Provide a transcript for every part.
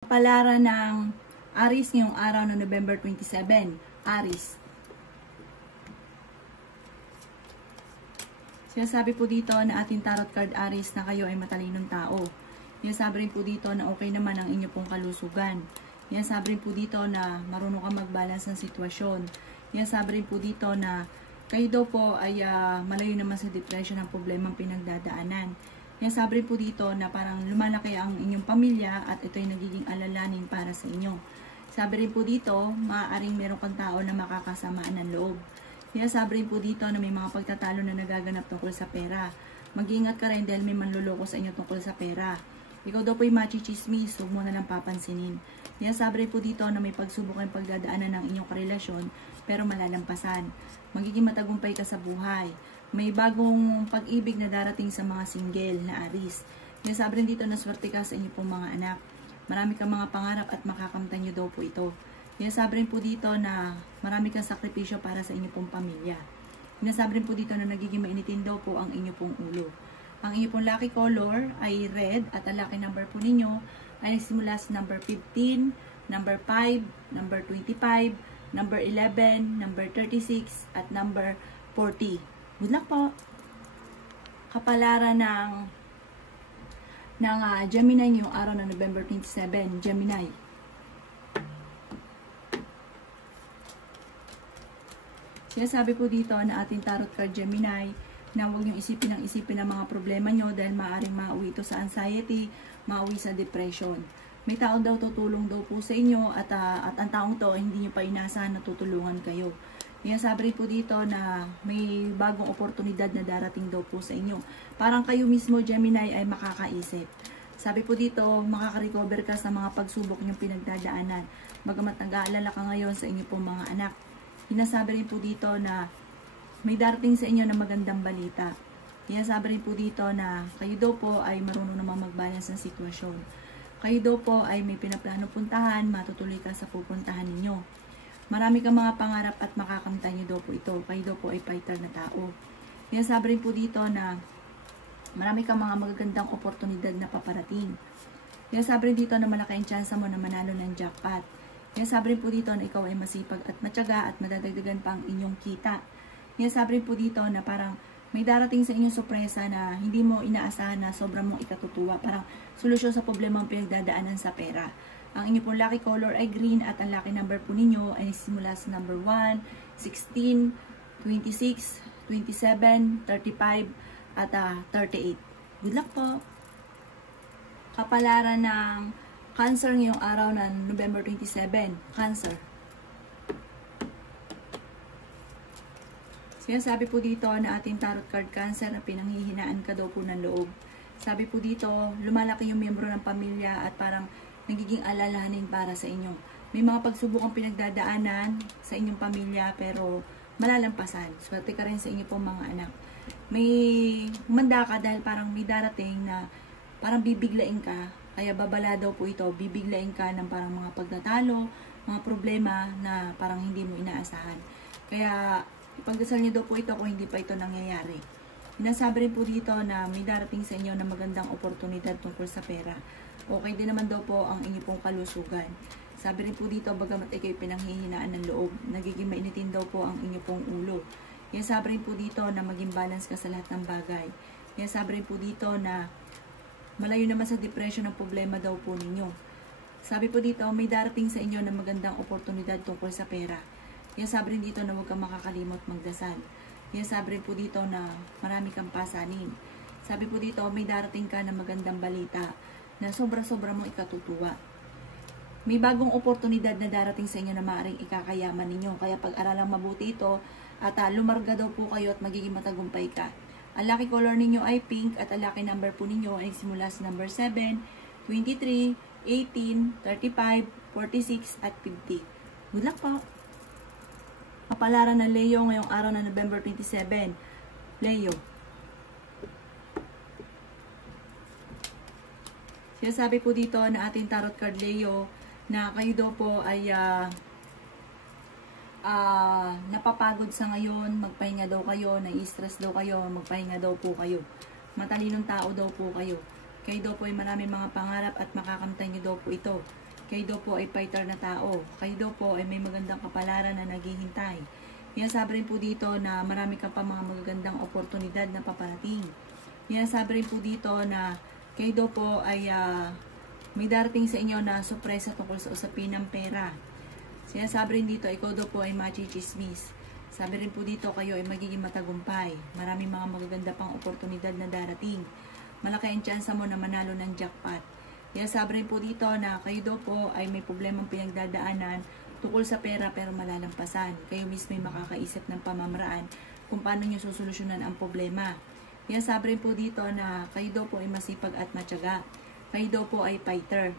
Kapalaran ng Aries ngayong araw ng November 27. Aries. Sinasabi po dito na ating tarot card Aries na kayo ay matalinong tao. Sinasabi rin po dito na okay naman ang inyo pong kalusugan. Sinasabi rin po dito na marunong ka mag-balance ng sitwasyon. Sinasabi rin po dito na kayo daw po ay malayo naman sa depression ang problemang pinagdadaanan. Sinasabi rin po dito na parang lumalaki ang inyong pamilya at ito ay nagiging alalaning para sa inyo. Sabi rin po dito, maaaring meron kang tao na makakasamaan ng loob. Sinasabi rin po dito na may mga pagtatalo na nagaganap tungkol sa pera. Mag-iingat ka rin dahil may manluloko sa inyo tungkol sa pera. Ikaw daw po ay machichismis, huwag mo na lang papansinin. Sinasabi rin po dito na may pagsubok ang pagdadaanan ng inyong karelasyon pero malalampasan. Magiging matagumpay ka sa buhay. May bagong pag-ibig na darating sa mga single na Aries. Sinasabi rin dito na swerte ka sa inyong pong mga anak. Marami kang mga pangarap at makakamtan nyo daw po ito. Sinasabi rin po dito na marami kang sakripisyo para sa inyong pong pamilya. Sinasabi rin po dito na nagiging mainitin daw po ang inyong pong ulo. Ang inyong pong lucky color ay red at ang lucky number po ninyo ay nagsimula sa number 15, number 5, number 25, number 11, number 36, at number 40. Good luck po! Kapalaran ng Gemini ngayong araw ng November 27. Gemini. Sinasabi po dito na ating tarot card Gemini na huwag niyong isipin ang mga problema nyo dahil maaaring mauwi ito sa anxiety, mauwi sa depression. May tao daw tutulong daw po sa inyo at ang taong to hindi nyo pa inasahan na tutulungan kayo. Sinasabi rin po dito na may bagong oportunidad na darating daw po sa inyo. Parang kayo mismo Gemini ay makakaisip. Sabi po dito, makaka-recover ka sa mga pagsubok niyong pinagdadaanan. Bagamat nag-aalala ka ngayon sa inyo pong mga anak. Sinasabi rin po dito na may darating sa inyo na magandang balita. Sinasabi rin po dito na kayo daw po ay marunong namang mag-balance ng sitwasyon. Kayo daw po ay may pinaplano puntahan, matutuloy ka sa pupuntahan ninyo. Marami kang mga pangarap at makakamtan nyo daw po ito. Kayo daw po ay fighter na tao. Sinasabi rin po dito na marami kang mga magagandang oportunidad na paparating. Sinasabi rin dito na malaki ang tsansa mo na manalo ng jackpot. Sinasabi rin po dito na ikaw ay masipag at matyaga at madadagdagan pa ang inyong kita. Sinasabi rin po dito na parang may darating sa inyong sorpresa na hindi mo inaasahan na sobrang mong ikatutuwa. Parang solusyon sa problema ang pinagdadaanan sa pera. Ang inyong pong lucky color ay green at ang lucky number po ninyo ay simula sa number 1, 16, 26, 27, 35, at 38. Good luck po! Kapalaran ng Cancer ngayong araw ng November 27. Cancer. Sinasabi po dito na ating tarot card Cancer na pinanghihinaan ka daw po ng loob. Sabi po dito, lumalaki yung miyembro ng pamilya at parang nagiging alalahanin para sa inyo. May mga pagsubok ang pinagdadaanan sa inyong pamilya pero malalampasan. Swerte ka rin sa inyong pong mga anak. May humanda ka dahil parang may darating na parang bibiglain ka. Kaya babala daw po ito, bibiglain ka ng parang mga pagtatalo, mga problema na parang hindi mo inaasahan. Kaya ipagdasal niyo daw po ito kung hindi pa ito nangyayari. Sinasabi rin po dito na may darating sa inyo na magandang oportunidad tungkol sa pera. Okay din naman daw po ang inyong pong kalusugan. Sabi rin po dito, bagamat ikay pinanghihinaan ng loob, nagiging mainitin daw po ang inyong pong ulo. Sabi rin po dito na maging balance ka sa lahat ng bagay. Sabi rin po dito na malayo naman sa depression ang problema daw po ninyo. Sabi po dito, may darating sa inyo na magandang oportunidad tungkol sa pera. Sabi rin dito na huwag kang makakalimot magdasal. Sabi rin po dito na marami kang pasanin. Sabi po dito, may darating ka na magandang balita na sobra-sobra mong ikatutuwa. May bagong oportunidad na darating sa inyo na maaaring ikakayaman ninyo. Kaya pag-aralang mabuti ito at lumarga daw po kayo at magiging matagumpay ka. Ang lucky color ninyo ay pink at ang lucky number po ninyo ay simula sa number 7, 23, 18, 35, 46, at 50. Good luck po! Kapalaran ng Leo ngayong araw na November 27. Leo. Sinasabi po dito na ating tarot card Leo na kayo daw po ay napapagod sa ngayon, magpahinga daw kayo, nai-stress daw kayo, magpahinga daw po kayo. Matalinong tao daw po kayo. Kayo daw po ay maraming mga pangarap at makakamtan nyo daw po ito. Kayo daw po ay fighter na tao. Kayo daw po ay may magandang kapalaran na naghihintay. Sabi rin po dito na marami ka pa mga magagandang oportunidad na paparating. Sabi rin po dito na kayo daw po ay may darating sa inyo na sorpresa tungkol sa usapin ng pera. Sabi rin dito, ikaw daw po ay machichismis. Sabi rin po dito, kayo ay magiging matagumpay. Maraming mga magaganda pang oportunidad na darating. Malaki ang tsansa mo na manalo ng jackpot. Sabi rin po dito na kayo daw po ay may problemang pinagdadaanan tungkol sa pera pero malalampasan. Kayo mismo ay makakaisip ng pamamaraan kung paano nyo susolusyonan ang problema. Sabi rin po dito na kayo daw po ay masipag at matyaga. Kayo daw po ay fighter.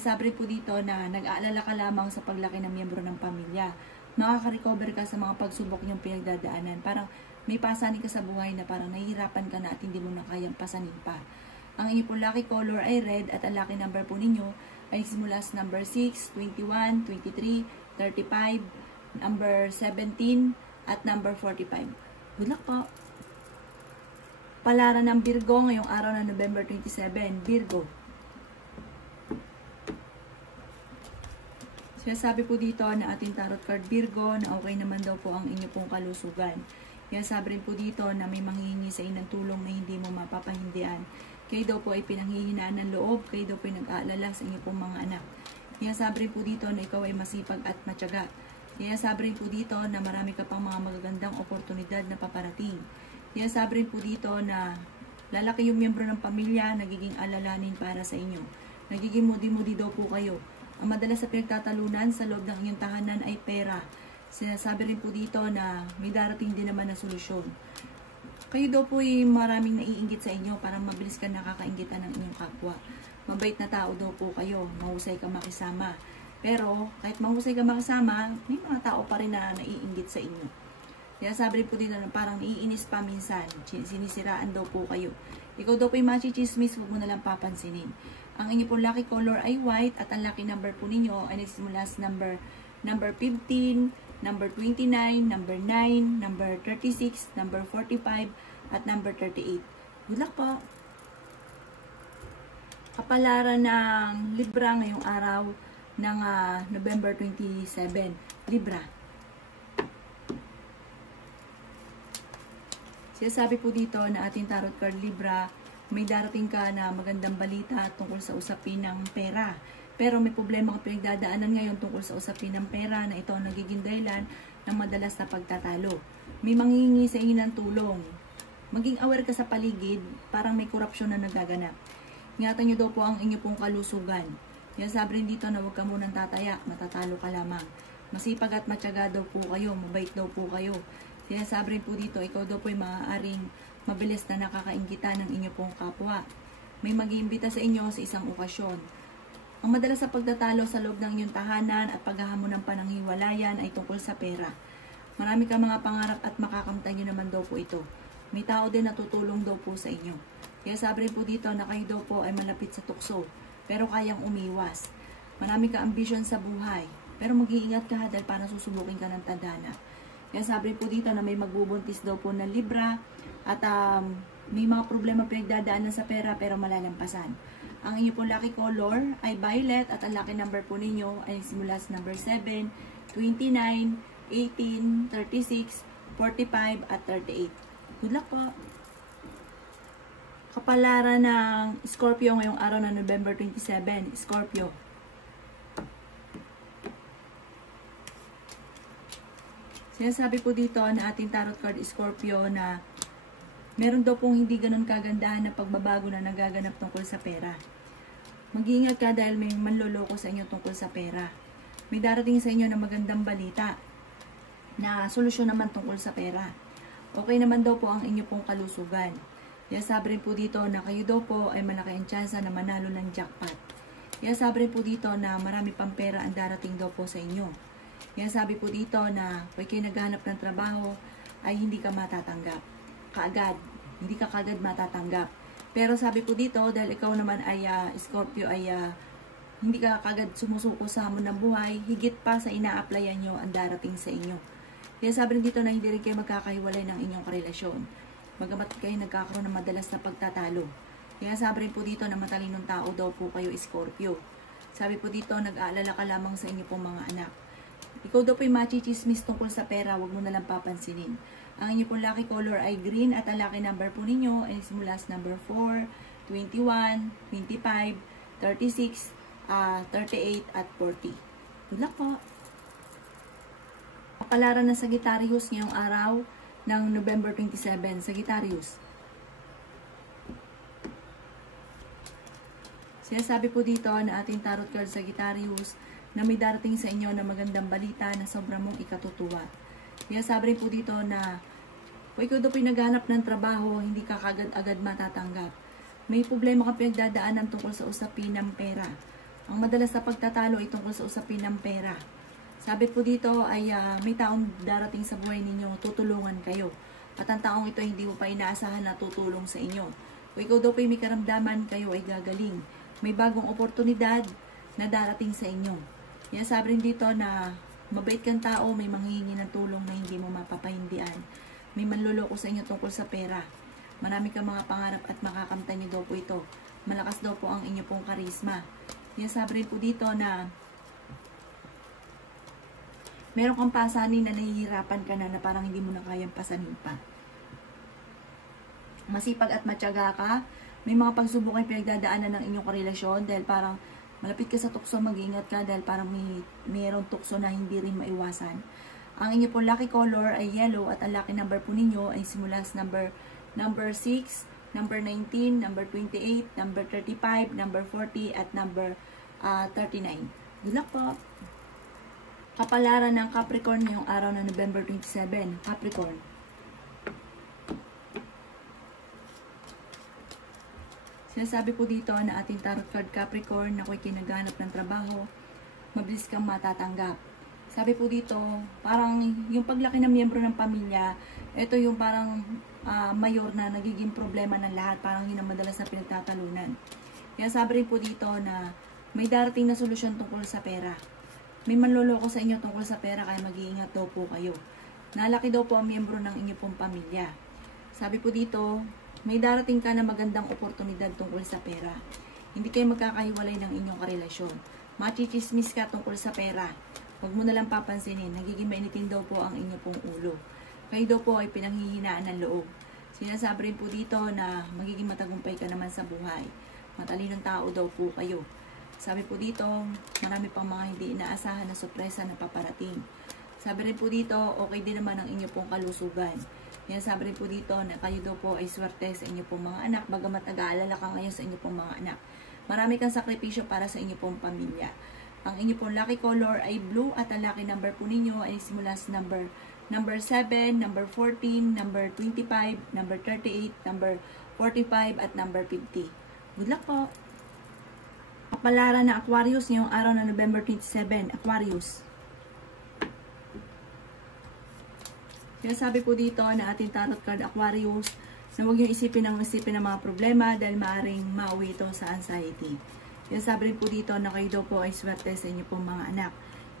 Sabi rin po dito na nag-aalala ka lamang sa paglaki ng miyembro ng pamilya. Nakaka-recover ka sa mga pagsubok niyong pinagdadaanan. Parang may pasanin ka sa buhay na parang nahihirapan ka na at hindi mo na kayang pasanin pa. Ang inyong pong lucky color ay red at ang lucky number po ninyo ay simula sa number 6, 21, 23, 35, number 17, at number 45. Good luck po! Palaran ng Virgo ngayong araw na November 27. Virgo. Sabi po dito na ating tarot card Virgo na okay naman daw po ang inyo pong kalusugan. Sabi rin po dito na may manghihingi sa inyo ng tulong na hindi mo mapapahindian. Kayo daw po ay pinanghihinaan ng loob, kayo daw po ay nag-aalala sa inyo pong mga anak. Sabi rin po dito na ikaw ay masipag at matyaga. Sabi rin po dito na marami ka pang mga magagandang oportunidad na paparating. Sabi rin po dito na lalaki yung miyembro ng pamilya, nagiging alalanin para sa inyo. Nagiging mudi-mudi daw po kayo. Ang madalas sa pinagtatalunan sa loob ng inyong tahanan ay pera. Sinasabi rin po dito na may darating din naman na solusyon. Kayo daw po ay maraming naiinggit sa inyo, parang mabilis ka nakakainggitan ng inyong kapwa. Mabait na tao daw po kayo, mahusay ka makisama. Pero kahit mahusay ka makisama, may mga tao pa rin na naiinggit sa inyo. Sabi rin po dito na parang naiinis pa minsan, sinisiraan daw po kayo. Ikaw daw po ay machichismis, huwag mo nalang papansinin. Ang inyo pong lucky color ay white at ang lucky number po ninyo ay nagsimula sa number 15, number 29, number 9, number 36, number 45, at number 38. Good luck po! Kapalaran ng Libra ngayong araw ng November 27. Libra. Sabi po dito na ating tarot card Libra, may darating ka na magandang balita tungkol sa usapin ng pera. Pero may problema kang pinagdadaanan ngayon tungkol sa usapin ng pera na ito ang nagiging dahilan ng madalas na pagtatalo. May manghihingi sa inyo ng tulong. Maging aware ka sa paligid, parang may korupsyon na nagaganap. Ingatan nyo daw po ang inyo pong kalusugan. Sabi rin dito na huwag ka munang tatayak, matatalo ka lamang. Masipag at matyaga daw po kayo, mabait daw po kayo. Sabi rin po dito, ikaw daw po ay maaaring mabilis na nakakainggitan ng inyo pong kapwa. May mag-iimbita sa inyo sa isang okasyon. Ang madalas sa pagtatalo sa loob ng inyong tahanan at paghahamon ng pananghiwalayan ay tungkol sa pera. Marami ka mga pangarap at makakamtan nyo naman daw po ito. May tao din na tutulong daw po sa inyo. Sabi rin po dito na kayo daw po ay malapit sa tukso, pero kayang umiwas. Marami ka ambisyon sa buhay, pero mag-iingat ka dahil parang susubukin ka ng tadhana. Sabi rin po dito na may magbubuntis daw po ng Libra at may mga problema pinagdadaanan sa pera pero malalampasan. Ang inyo pong lucky color ay violet at ang lucky number po ninyo ay simula sa number 7, 29, 18, 36, 45, at 38. Good luck po! Kapalaran ng Scorpio ngayong araw na November 27. Scorpio. Sinasabi po dito na ating tarot card Scorpio na meron daw pong hindi ganun kagandahan na pagbabago na nagaganap tungkol sa pera. Mag-iingat ka dahil may manloloko sa inyo tungkol sa pera. May darating sa inyo na magandang balita na solusyon naman tungkol sa pera. Okay naman daw po ang inyo pong kalusugan. Sabi rin po dito na kayo daw po ay malaki ang tsansa na manalo ng jackpot. Sabi rin po dito na marami pang pera ang darating daw po sa inyo. Sabi po dito na kung kayo naghahanap ng trabaho ay hindi ka matatanggap. Kaagad. Hindi ka kaagad matatanggap. Pero sabi po dito, dahil ikaw naman ay Scorpio ay hindi ka kaagad sumusuko sa hamon ng buhay, higit pa sa ina-applyan nyo ang darating sa inyo. Sabi rin dito na hindi rin kayo magkakahiwalay ng inyong karelasyon. Bagamat kayo nagkakaroon ng madalas na pagtatalo. Sabi rin po dito na matalinong tao daw po kayo Scorpio. Sabi po dito, nag-aalala ka lamang sa inyo pong mga anak. Ikaw daw po yung machichismis tungkol sa pera, wag mo na lang papansinin. Ang inyo pong lucky color ay green at ang lucky number po ninyo ay simula sa number 4, 21, 25, 36, 38 at 40. Good luck po! Kapalaran ng Sagittarius ngayong araw ng November 27. Sagittarius. Sinasabi po dito na ating tarot card Sagittarius na may darating sa inyo na magandang balita na sobrang mong ikatutuwa. Sinasabi rin po dito na kung ikaw daw pinaghanap ng trabaho, hindi ka kagad-agad matatanggap. May problema kang pinagdadaanan tungkol sa usapin ng pera. Ang madalas na pagtatalo ay tungkol sa usapin ng pera. Sabi po dito ay may taong darating sa buhay ninyo, tutulungan kayo. At ang taong ito hindi mo pa inaasahan na tutulong sa inyo. Kung ikaw daw may karamdaman, kayo ay gagaling. May bagong oportunidad na darating sa inyo. Yan sabi rin dito na mabait kang tao, may manghihingi ng tulong na hindi mo mapapahindian. May manloloko sa inyo tungkol sa pera. Marami kang mga pangarap at makakamtan niyo daw po ito. Malakas daw po ang inyo pong karisma. Yan sabi rin po dito na meron kang pasanin na nahihirapan ka na parang hindi mo na kayang pasanin pa. Masipag at matyaga ka. May mga pagsubok ay pinagdadaanan ng inyong karelasyon dahil parang malapit ka sa tukso, mag-iingat ka dahil parang mayroong tukso na hindi rin maiwasan. Ang inyo po lucky color ay yellow at ang lucky number po ninyo ay simula sa number 6, number 19, number 28, number 35, number 40 at number 39. Good luck po! Kapalaran ng Capricorn ngayong araw na November 27. Capricorn. Sinasabi po dito na ating tarot card Capricorn na ako'y kinaganap ng trabaho, mabilis kang matatanggap. Sabi po dito, parang yung paglaki ng miyembro ng pamilya, ito yung parang mayor na nagiging problema ng lahat, parang yun ang madalas na pinagtatalunan. Kaya sabi rin po dito na may darating na solusyon tungkol sa pera. May manloloko sa inyo tungkol sa pera, kaya mag-iingat daw po kayo. Nalaki daw po ang miyembro ng inyong pong pamilya. Sabi po dito, may darating ka na magandang oportunidad tungkol sa pera. Hindi kayo magkakahiwalay ng inyong karelasyon. Machichismis ka tungkol sa pera. Huwag mo na lang papansinin. Nagiging mainitin daw po ang inyong pong ulo. Kayo daw po ay pinanghihinaan ng loob. Sinasabi rin po dito na magiging matagumpay ka naman sa buhay. Matalinong tao daw po kayo. Sabi po dito, marami pang mga hindi inaasahan na sorpresa na paparating. Sabi rin po dito, okay din naman ang inyong pong kalusugan. Yan sabi rin po dito na kayo daw po ay swerte sa inyo pong mga anak, bagamat nag-aalala ka ngayon sa inyo pong mga anak. Marami kang sakripisyo para sa inyo pong pamilya. Ang inyo pong lucky color ay blue at ang lucky number po ninyo ay simula sa number 7, number 14, number 25, number 38, number 45 at number 50. Good luck po! Kapalaran na Aquarius ngayong araw na November 27. Aquarius. Sinasabi po dito na ating tarot card Aquarius na huwag yung isipin ng mga problema dahil maaaring mauwi ito sa anxiety. Sinasabi rin po dito na kayo daw po ay swerte sa inyo pong mga anak.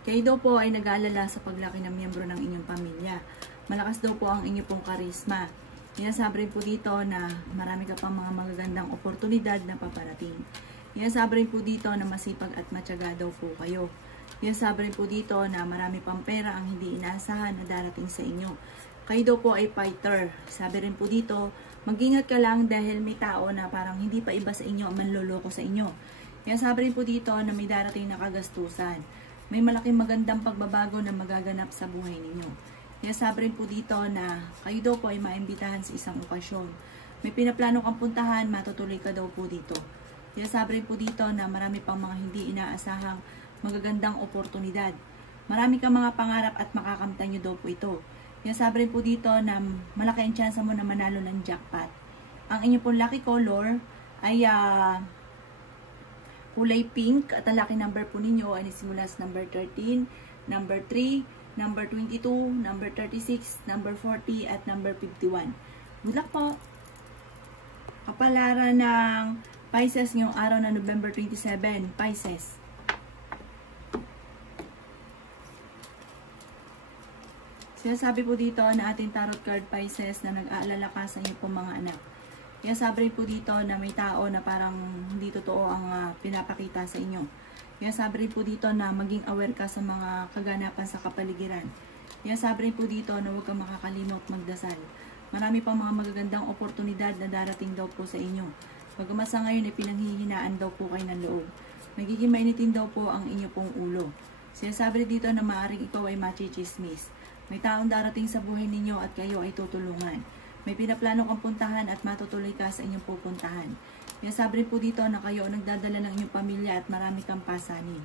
Kayo daw po ay nag-aalala sa paglaki ng miyembro ng inyong pamilya. Malakas daw po ang inyong pong karisma. Sinasabi rin po dito na marami ka pang mga magagandang oportunidad na paparating. Sinasabi rin po dito na masipag at matyaga daw po kayo. Sinasabi rin po dito na marami pang pera ang hindi inaasahan na darating sa inyo. Kayo daw po ay fighter. Sabi rin po dito, mag-ingat ka lang dahil may tao na parang hindi pa iba sa inyo ang manloloko sa inyo. Sinasabi rin po dito na may darating na kagastusan. May malaking magandang pagbabago na magaganap sa buhay ninyo. Sinasabi rin po dito na kayo daw po ay maimbitahan sa isang okasyon. May pinaplano kang puntahan, matutuloy ka daw po dito. Sinasabi rin po dito na marami pang mga hindi inaasahang magagandang oportunidad. Marami kang mga pangarap at makakamtan nyo daw po ito. Sinasabi rin po dito na malaki ang chance mo na manalo ng jackpot. Ang inyong pong lucky color ay kulay pink at ang lucky number po ninyo ay simula sa number 13, number 3, number 22, number 36, number 40 at number 51. Good luck po! Kapalaran ng Pisces ngayong araw na November 27. Pisces. Sinasabi po dito na ating tarot card Pisces na nag-aalala ka sa inyong pong mga anak. Sinasabi rin po dito na may tao na parang hindi totoo ang pinapakita sa inyo. Kaya sabi rin po dito na maging aware ka sa mga kaganapan sa kapaligiran. Kaya sabi rin po dito na huwag kang makakalimot magdasal. Marami pang mga magagandang oportunidad na darating daw po sa inyo. Bagamat sa ngayon ay pinanghihinaan daw po kayo ng loob. Magiging mainitin daw po ang inyo pong ulo. Sinasabi rin dito na maaaring ikaw ay machichismis. May taong darating sa buhay ninyo at kayo ay tutulungan. May pinaplano kang puntahan at matutuloy ka sa inyong pupuntahan. Kaya sabi rin po dito na kayo ang nagdadala ng inyong pamilya at marami kang pasanin.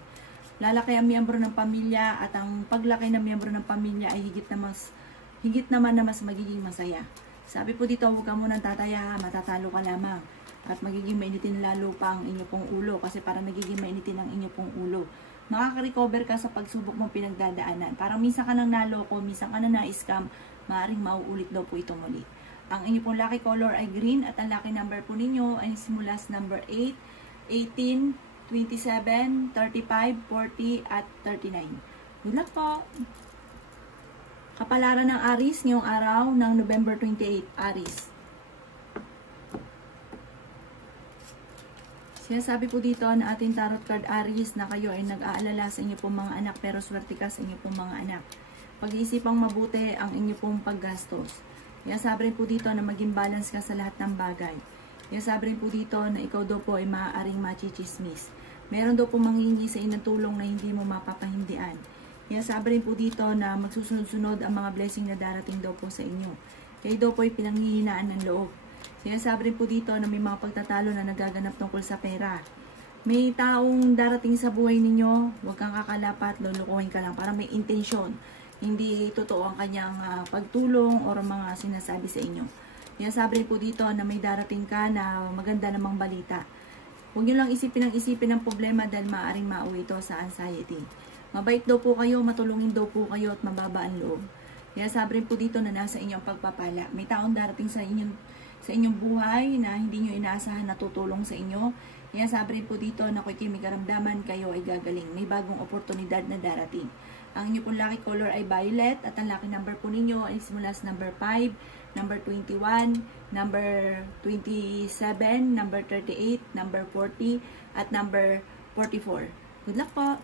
Lalaki ang miyembro ng pamilya at ang paglaki ng miyembro ng pamilya ay higit naman na mas magiging masaya. Sabi po dito, huwag ka munang tataya, matatalo ka lamang. At magiging mainitin lalo pa ang inyo pong ulo kasi parang nagiging mainitin ang inyo pong ulo. Makaka-recover ka sa pagsubok mong pinagdadaanan. Parang minsan ka nang naloko, minsan ka nang na-scam, maaaring mauulit daw po ito muli. Ang inyo pong lucky color ay green at ang lucky number po ninyo ay simula sa number 8, 18, 27, 35, 40 at 39. Good luck po! Kapalaran ng Aries ngayong araw ng November 28, Aries. Sinasabi po dito na ating tarot card Aries na kayo ay nag-aalala sa inyo pong mga anak pero swerte ka sa inyo pong mga anak. Pag-iisipang mabuti ang inyo pong paggastos. Kaya sabi rin po dito na maging balance ka sa lahat ng bagay. Kaya sabi rin po dito na ikaw daw po ay maaaring machichismis. Meron daw po manghihingi sa inyo ng tulong na hindi mo mapapahindian. Kaya sabi rin po dito na magsusunod-sunod ang mga blessing na darating daw po sa inyo. Kaya daw po ay pinanghihinaan ng loob. Kaya sabi rin po dito na may mga pagtatalo na nagaganap tungkol sa pera. May taong darating sa buhay ninyo, huwag kang kakalapat, lulukuhin ka lang para may intensyon. Hindi totoo ang kanyang pagtulong o mga sinasabi sa inyo. Kaya sabi rin po dito na may darating ka na maganda namang balita. Huwag nyo lang isipin ng problema dahil maaaring mauwi ito sa anxiety. Mabait daw po kayo, matulungin daw po kayo at mababa ang loob. Kaya sabi rin po dito na nasa inyong pagpapala. May taong darating sa inyong buhay na hindi nyo inaasahan na tutulong sa inyo. Kaya sabi rin po dito na kung may karamdaman, kayo ay gagaling. May bagong oportunidad na darating. Ang inyo pong lucky color ay violet at ang lucky number po ninyo ay simula sa number 5, number 21, number 27, number 38, number 40 at number 44. Good luck po!